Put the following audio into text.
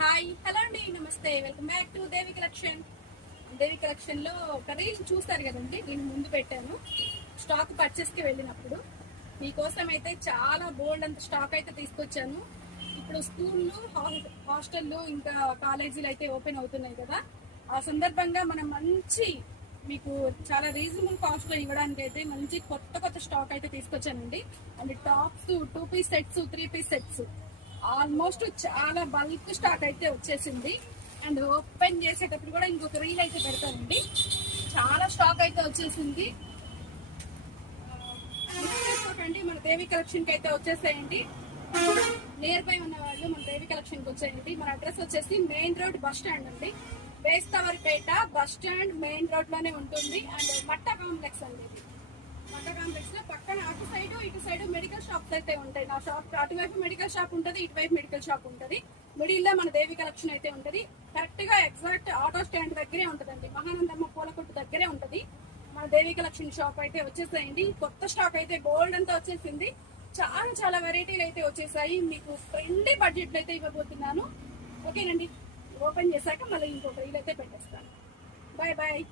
Hi hello అండి, నమస్తే, welcome back to Devi collection. Devi collection లో ఒక రీల్ చూస్తారు కదండి, నేను ముందు పెట్టాను స్టాక్ పర్చేస్ కి వెళ్ళినప్పుడు. మీకోసం అయితే చాలా బోల్డ్ అంత స్టాక్ అయితే తీసుకొచ్చాను. ఇప్పుడు స్కూళ్ళు, హాస్టళ్ళు, ఇంకా కాలేజీలు అయితే ఓపెన్ అవుతున్నాయి కదా. ఆ సందర్భంగా మనం మంచి మీకు చాలా రీజనబుల్ కాస్ట్ లో ఇవ్వడానికి అయితే మంచి కొత్త కొత్త స్టాక్ అయితే తీసుకొచ్చానండి. And tops, 2 piece sets, 3 piece sets, almost చాలా బల్క్ స్టాక్ అయితే వచ్చేసింది. అండ్ ఓపెన్ చేసేటప్పుడు కూడా ఇంకొక రీల్ అయితే పెడతానండి. చాలా స్టాక్ అయితే వచ్చేసింది. మిస్ చేసుకోకండి, మన దేవి కలెక్షన్ కి అయితే వచ్చేసేయండి. నియర్ బై ఉన్న వాళ్ళు మన దేవి కలెక్షన్ కి వచ్చేయండి. మన అడ్రస్ వచ్చేసి మెయిన్ రోడ్ బస్ స్టాండ్ అండి. బేస్తవరిపేట బస్ స్టాండ్ మెయిన్ రోడ్ లోనే ఉంటుంది. అండ్ మట్ట కాంప్లెక్స్ అండి ఇది. మట్ట కాంప్లెక్స్ లో పక్కన అటు సైడ్ ఇటు సైడ్ మెడికల్ షాప్స్ అయితే ఉంటాయి. నా షాప్ అటువైపు మెడికల్ షాప్ ఉంటుంది, ఇటువైపు మెడికల్ షాప్ ఉంటుంది. మిడిల్ లో మన దేవి కలెక్షన్ అయితే ఉంటది. కరెక్ట్ గా ఎగ్జాక్ట్ ఆటో స్టాండ్ దగ్గరే ఉంటదండి. మహానందమ్మ పూల కొట్టు దగ్గరే ఉంటది మన దేవి కలెక్షన్ షాప్. అయితే వచ్చేసాయండి. కొత్త స్టాక్ అయితే గోల్డ్ అంతా వచ్చేసింది. చాలా చాలా వెరైటీలు అయితే వచ్చేసాయి. మీకు ఫ్రెండ్లీ బడ్జెట్ లో అయితే ఇవ్వబోతున్నాను. ఓకేనండి, ఓపెన్ చేశాక మళ్ళీ ఇంకొక రీల్ అయితే పెట్టేస్తాను. Bye bye.